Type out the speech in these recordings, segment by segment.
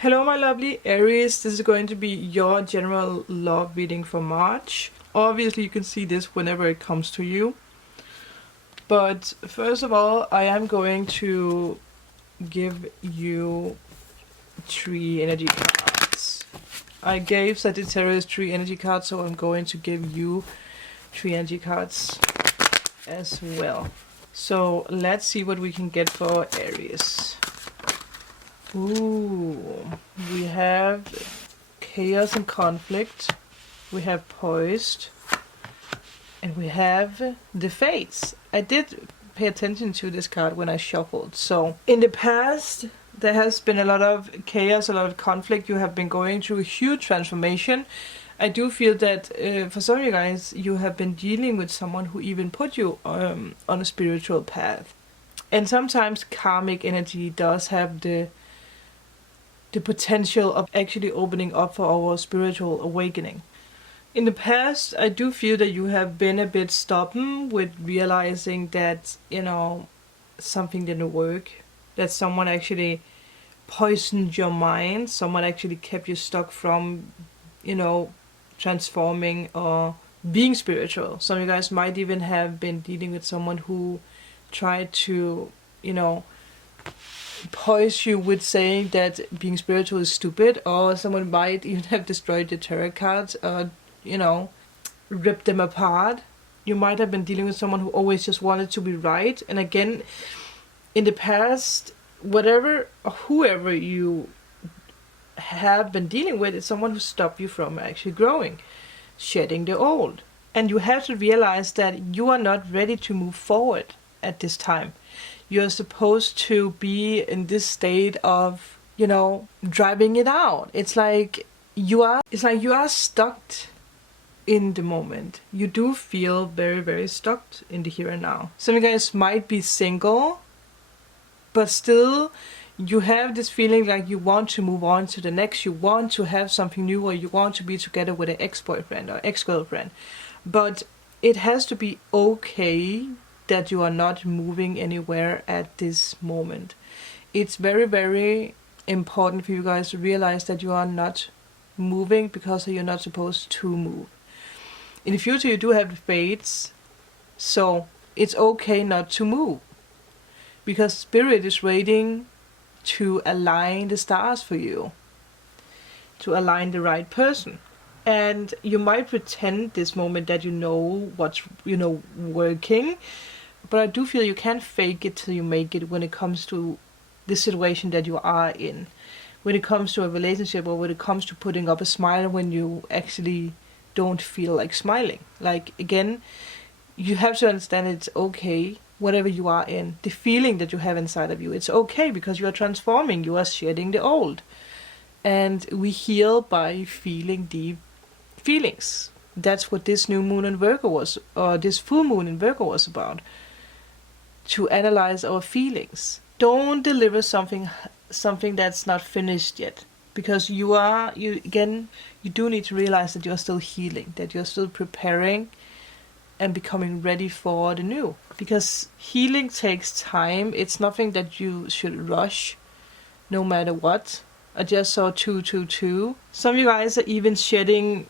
Hello my lovely Aries, this is going to be your general love reading for March. Obviously you can see this whenever it comes to you. But first of all, I am going to give you 3 energy cards. I gave Sagittarius 3 energy cards, so I'm going to give you 3 energy cards as well. So let's see what we can get for Aries. Ooh, we have chaos and conflict, we have poised, and we have the fates. I did pay attention to this card when I shuffled. So in the past there has been a lot of chaos, a lot of conflict. You have been going through a huge transformation. I do feel that for some of you guys, you have been dealing with someone who even put you on a spiritual path. And sometimes karmic energy does have the potential of actually opening up for our spiritual awakening. In the past, I do feel that you have been a bit stubborn with realizing that, something didn't work, that someone actually poisoned your mind, someone actually kept you stuck from, transforming or being spiritual. Some of you guys might even have been dealing with someone who tried to, poison you with saying that being spiritual is stupid, or someone might even have destroyed the tarot cards or, ripped them apart. You might have been dealing with someone who always just wanted to be right. And again, in the past, whatever or whoever you have been dealing with is someone who stopped you from actually growing, shedding the old. And you have to realize that you are not ready to move forward at this time. You're supposed to be in this state of, driving it out. It's like you are stuck in the moment. You do feel very, very stuck in the here and now. Some of you guys might be single, but still you have this feeling like you want to move on to the next. You want to have something new, or you want to be together with an ex-boyfriend or ex-girlfriend. But it has to be okay that you are not moving anywhere at this moment. It's very, very important for you guys to realize that you are not moving because you're not supposed to move. In the future you do have the fates, so it's okay not to move, because Spirit is waiting to align the stars for you, to align the right person. And you might pretend this moment that you know what's working, but I do feel you can't fake it till you make it when it comes to the situation that you are in. When it comes to a relationship, or when it comes to putting up a smile when you actually don't feel like smiling. Like, again, you have to understand it's okay, whatever you are in, the feeling that you have inside of you. It's okay because you are transforming, you are shedding the old. And we heal by feeling deep feelings. That's what this new moon in Virgo was, or this full moon in Virgo was about. To analyze our feelings. Don't deliver something that's not finished yet, because you do need to realize that you're still healing, that you're still preparing and becoming ready for the new, because healing takes time. It's nothing that you should rush no matter what. I just saw 222. Some of you guys are even shedding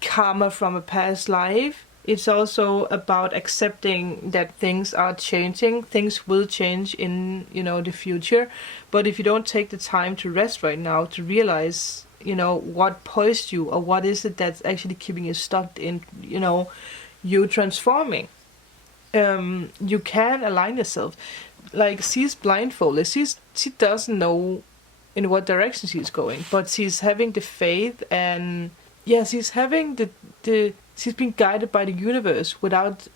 karma from a past life. It's also about accepting that things are changing. Things will change in, the future. But if you don't take the time to rest right now, to realize, what poised you, or what is it that's actually keeping you stuck in, you transforming, you can align yourself. Like, she's blindfolded. She doesn't know in what direction she's going, but she's having the faith, and she's having she's being guided by the universe without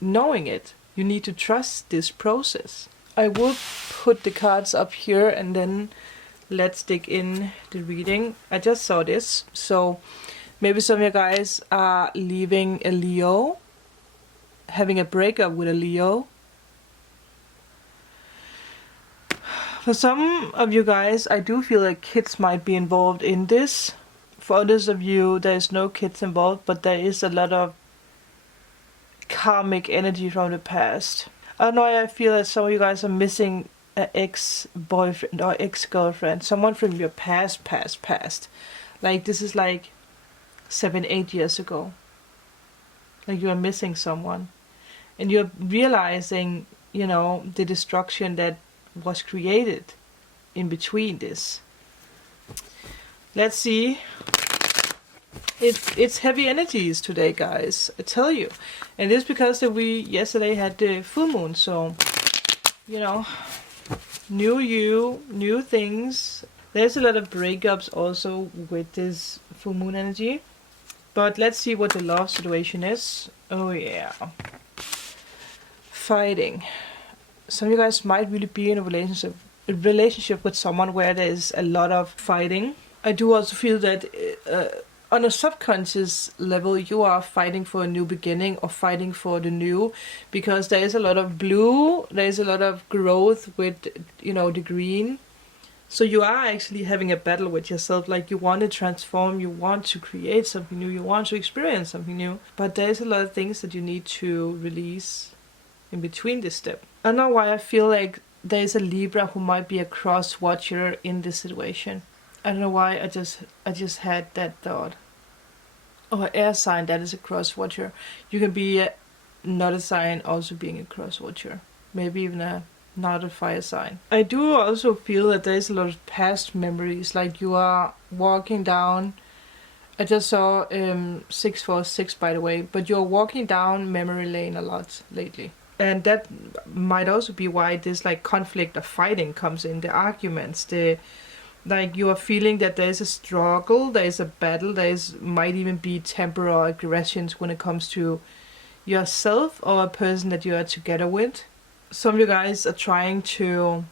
knowing it. You need to trust this process. I will put the cards up here, and then let's dig in the reading. I just saw this, so maybe some of you guys are leaving a Leo, having a breakup with a Leo. For some of you guys, I do feel like kids might be involved in this. For others of you, there is no kids involved, but there is a lot of karmic energy from the past. I don't know, I feel that some of you guys are missing an ex-boyfriend or ex-girlfriend, someone from your past. Like this is like 7-8 years ago. Like you are missing someone, and you're realizing, you know, the destruction that was created in between this. Let's see. It's heavy energies today, guys, I tell you. And it's because that we yesterday had the full moon, so, you know, new you, new things. There's a lot of breakups also with this full moon energy. But let's see what the love situation is. Oh yeah. Fighting. Some of you guys might really be in a relationship with someone where there's a lot of fighting. I do also feel that on a subconscious level, you are fighting for a new beginning or fighting for the new, because there is a lot of blue, there is a lot of growth with, you know, the green. So you are actually having a battle with yourself, like you want to transform, you want to create something new, you want to experience something new. But there's a lot of things that you need to release in between this step. I don't know why I feel like there's a Libra who might be a cross watcher in this situation. I don't know why, I just had that thought. Or air sign that is a cross watcher. You can be not a sign also being a cross watcher. Maybe even not a fire sign. I do also feel that there's a lot of past memories, like you are walking down. I just saw 646 by the way, but you're walking down memory lane a lot lately. And that might also be why this like conflict of fighting comes in, the arguments, like you are feeling that there's a struggle, there's a battle, might even be temporal aggressions when it comes to yourself or a person that you are together with. Some of you guys are trying to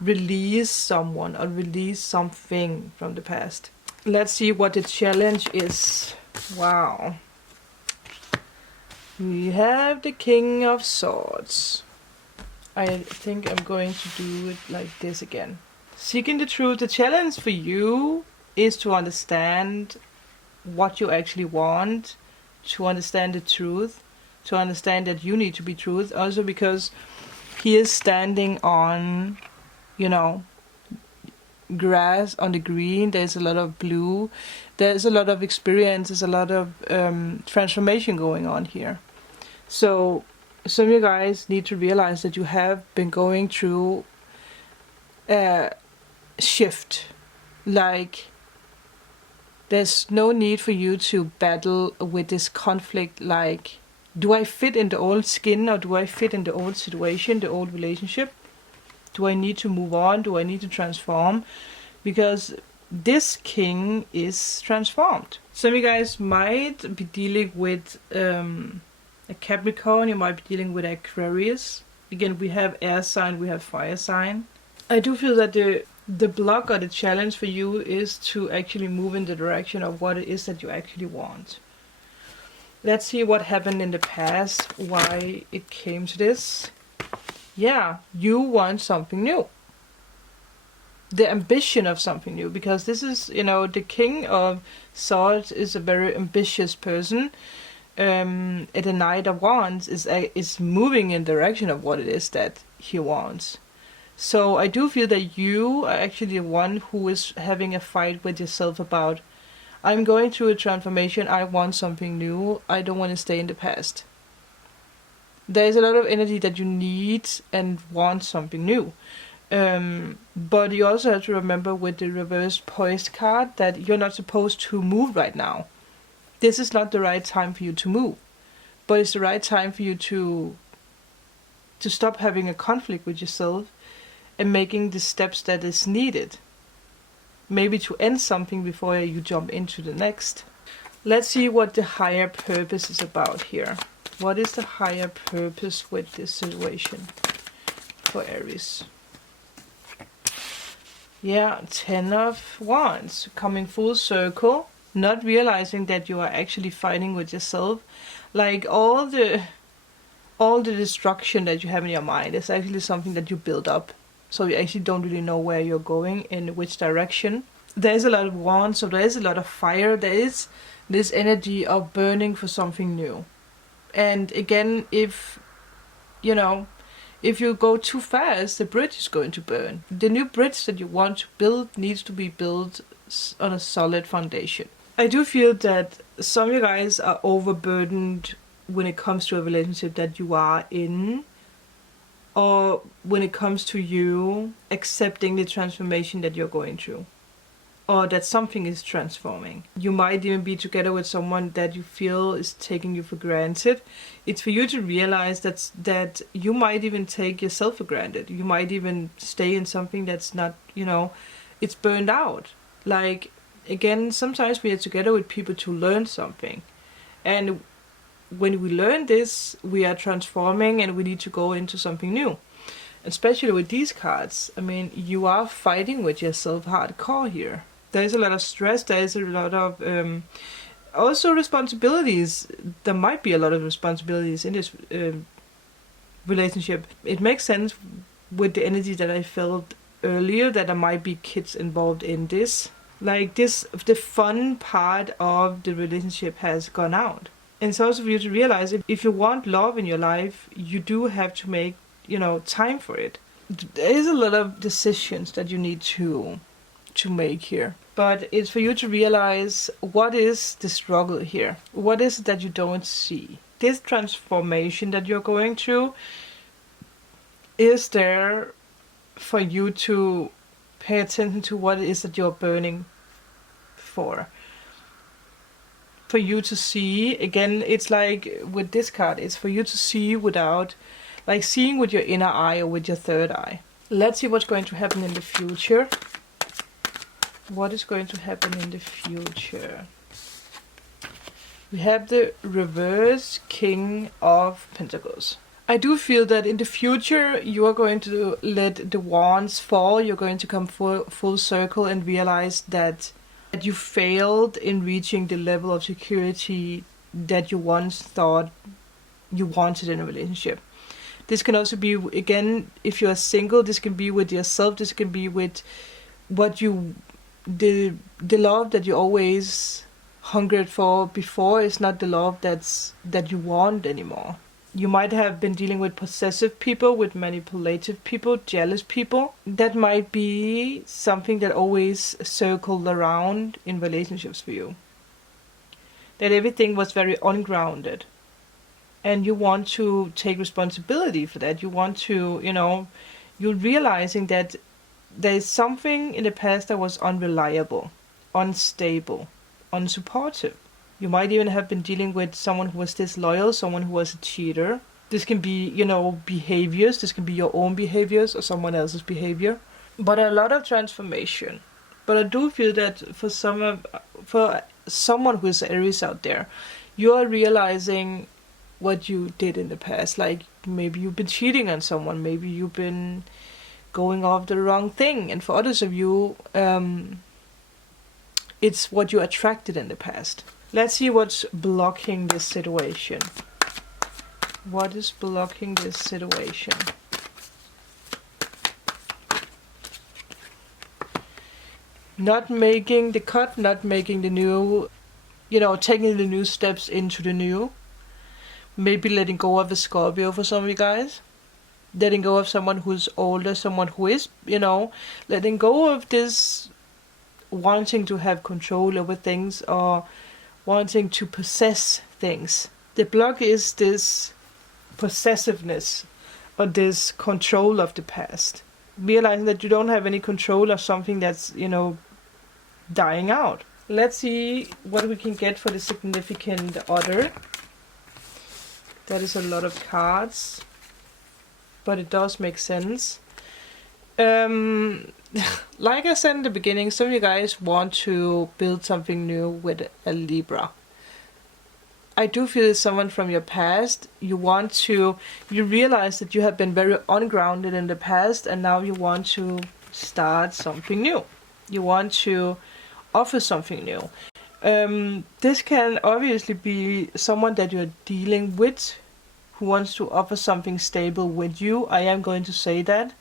release someone or release something from the past. Let's see what the challenge is. Wow. We have the King of Swords. I think I'm going to do it like this again. Seeking the truth. The challenge for you is to understand what you actually want, to understand the truth, to understand that you need to be truth. Also because he is standing on, you know, grass, on the green. There's a lot of blue. There's a lot of experience. There's a lot of transformation going on here. So some of you guys need to realize that you have been going through a shift. Like there's no need for you to battle with this conflict, like, do I fit in the old skin or do I fit in the old situation, the old relationship? Do I need to move on? Do I need to transform? Because this king is transformed. Some of you guys might be dealing with a Capricorn, you might be dealing with Aquarius. Again, we have air sign, we have fire sign. I do feel that the block or the challenge for you is to actually move in the direction of what it is that you actually want. Let's see what happened in the past, why it came to this. Yeah, you want something new. The ambition of something new, because this is, you know, the King of Swords is a very ambitious person. The Knight of Wands is moving in the direction of what it is that he wants. So I do feel that you are actually the one who is having a fight with yourself about, I'm going through a transformation, I want something new, I don't want to stay in the past. There's a lot of energy that you need and want something new. But you also have to remember with the reversed poised card that you're not supposed to move right now. This is not the right time for you to move. But it's the right time for you to stop having a conflict with yourself and making the steps that is needed. Maybe to end something before you jump into the next. Let's see what the higher purpose is about here. What is the higher purpose with this situation for Aries? Yeah, 10 of Wands, coming full circle, not realizing that you are actually fighting with yourself. Like all the destruction that you have in your mind is actually something that you build up. So you actually don't really know where you're going, in which direction. There is a lot of wands, so there is a lot of fire. There is this energy of burning for something new. And again, if If you go too fast, the bridge is going to burn. The new bridge that you want to build needs to be built on a solid foundation. I do feel that some of you guys are overburdened when it comes to a relationship that you are in, or when it comes to you accepting the transformation that you're going through, or that something is transforming. You might even be together with someone that you feel is taking you for granted. It's for you to realize that you might even take yourself for granted. You might even stay in something that's not, it's burned out. Like, again, sometimes we are together with people to learn something. And when we learn this, we are transforming and we need to go into something new. Especially with these cards, I mean, you are fighting with yourself hardcore here. There's a lot of stress, there's a lot of also responsibilities. There might be a lot of responsibilities in this relationship. It makes sense with the energy that I felt earlier that there might be kids involved in this. Like this, the fun part of the relationship has gone out. And it's also for you to realize if you want love in your life, you do have to make, time for it. There is a lot of decisions that you need to make here. But it's for you to realize what is the struggle here. What is it that you don't see? This transformation that you're going through is there for you to pay attention to what it is that you're burning for. For you to see, again, it's like with this card, it's for you to see without, like seeing with your inner eye or with your third eye. Let's see what's going to happen in the future. What is going to happen in the future? We have the reverse King of Pentacles. I do feel that in the future you are going to let the wands fall. You're going to come full circle and realize that you failed in reaching the level of security that you once thought you wanted in a relationship. This can also be, again, if you are single, this can be with yourself. This can be with what you... The love that you always hungered for before is not the love that you want anymore. You might have been dealing with possessive people, with manipulative people, jealous people. That might be something that always circled around in relationships for you. That everything was very ungrounded. And you want to take responsibility for that. You want to, you're realizing that there is something in the past that was unreliable, unstable, unsupportive. You might even have been dealing with someone who was disloyal, someone who was a cheater. This can be, behaviors. This can be your own behaviors or someone else's behavior. But a lot of transformation. But I do feel that for someone who is Aries out there, you are realizing what you did in the past. Like maybe you've been cheating on someone. Maybe you've been going off the wrong thing. And for others of you, it's what you attracted in the past. Let's see what's blocking this situation. What is blocking this situation? Not making the cut, not making the new, taking the new steps into the new. Maybe letting go of a Scorpio for some of you guys. Letting go of someone who's older, someone who is, letting go of this wanting to have control over things or wanting to possess things. The block is this possessiveness or this control of the past. Realizing that you don't have any control of something that's, dying out. Let's see what we can get for the significant other. That is a lot of cards. But it does make sense. Like I said in the beginning, some of you guys want to build something new with a Libra. I do feel it's someone from your past. You realize that you have been very ungrounded in the past and now you want to start something new. You want to offer something new. This can obviously be someone that you're dealing with who wants to offer something stable with you. I am going to say that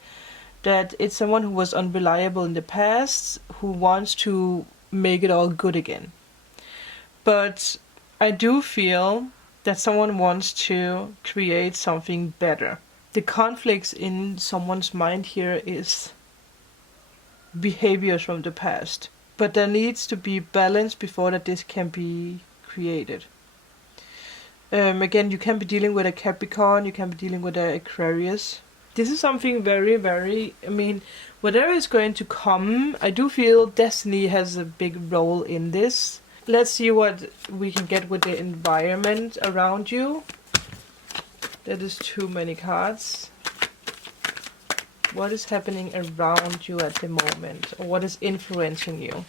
it's someone who was unreliable in the past, who wants to make it all good again. But I do feel that someone wants to create something better. The conflicts in someone's mind here is behaviors from the past. But there needs to be balance before that this can be created. Again, you can be dealing with a Capricorn, you can be dealing with an Aquarius. This is something very, very, I mean, whatever is going to come, I do feel destiny has a big role in this. Let's see what we can get with the environment around you. That is too many cards. What is happening around you at the moment? Or what is influencing you?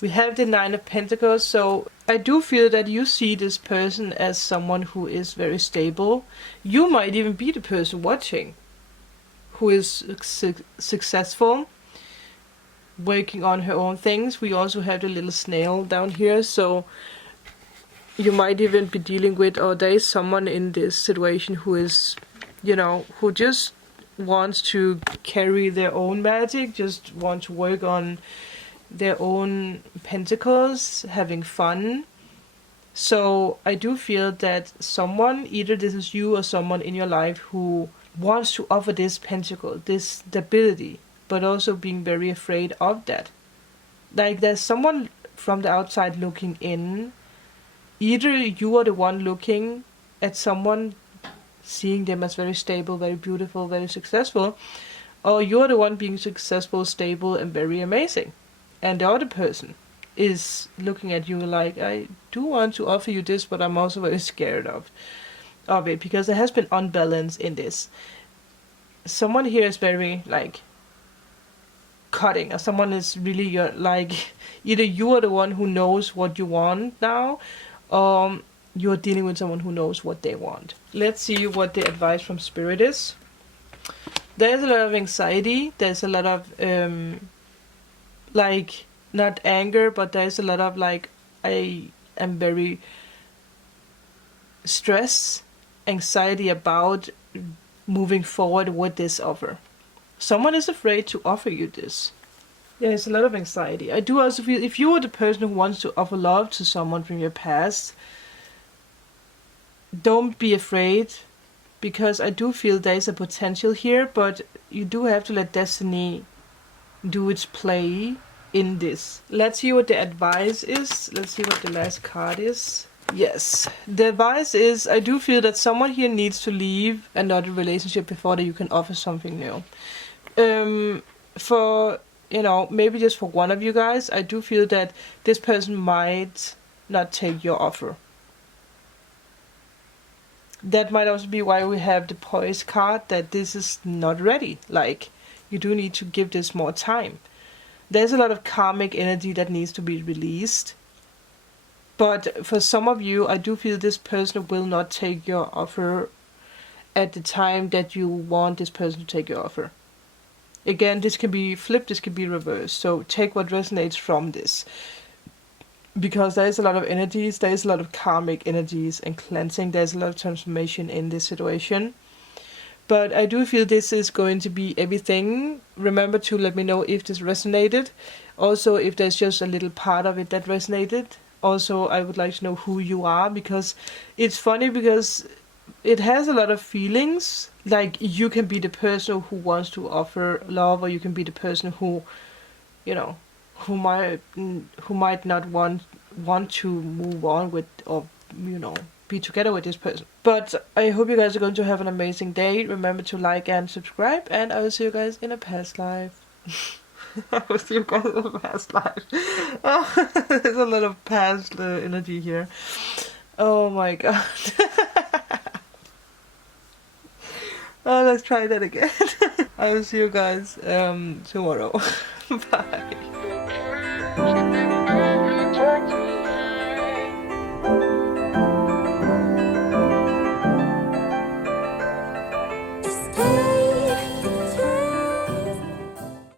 We have the Nine of Pentacles, so I do feel that you see this person as someone who is very stable. You might even be the person watching who is successful, working on her own things. We also have the little snail down here, so you might even be dealing with, or there is someone in this situation who is, you know, who just wants to carry their own magic, just want to work on their own pentacles, having fun. So I do feel that someone, either this is you or someone in your life who wants to offer this pentacle, this stability, but also being very afraid of that. Like there's someone from the outside looking in. Either you are the one looking at someone, seeing them as very stable, very beautiful, very successful, or you're the one being successful, stable, and very amazing. And the other person is looking at you like, I do want to offer you this, but I'm also very scared of it, because there has been unbalance in this. Someone here is very, like, cutting, or someone is really, like, either you are the one who knows what you want now, or you're dealing with someone who knows what they want. Let's see what the advice from Spirit is. There's a lot of anxiety, there's a lot of like, not anger, but there's a lot of like, I am very stressed, anxiety about moving forward with this offer. Someone is afraid to offer you this. There's a lot of anxiety. I do also feel if you are the person who wants to offer love to someone from your past, don't be afraid, because I do feel there's a potential here, but you do have to let destiny do its play in this. Let's see what the advice is. Let's see what the last card is. Yes, the advice is, I do feel that someone here needs to leave another relationship before that you can offer something new. For, you know, maybe just for one of you guys, I do feel that this person might not take your offer. That might also be why we have the Poise card, that this is not ready. Like, you do need to give this more time. There's a lot of karmic energy that needs to be released. But for some of you, I do feel this person will not take your offer at the time that you want this person to take your offer. Again, this can be flipped, this can be reversed. So take what resonates from this. Because there is a lot of energies, there is a lot of karmic energies and cleansing. There's a lot of transformation in this situation. But I do feel this is going to be everything. Remember to let me know if this resonated. Also, if there's just a little part of it that resonated. Also, I would like to know who you are, because it's funny, because it has a lot of feelings. Like, you can be the person who wants to offer love, or you can be the person who, you know, who might not want to move on with, or, you know, be together with this person. But I hope you guys are going to have an amazing day. Remember to like and subscribe, and I will see you guys in a past life. I will see you guys in a past life. Oh, there's a lot of past energy here. Oh my god. Oh, let's try that again. I will see you guys tomorrow. Bye.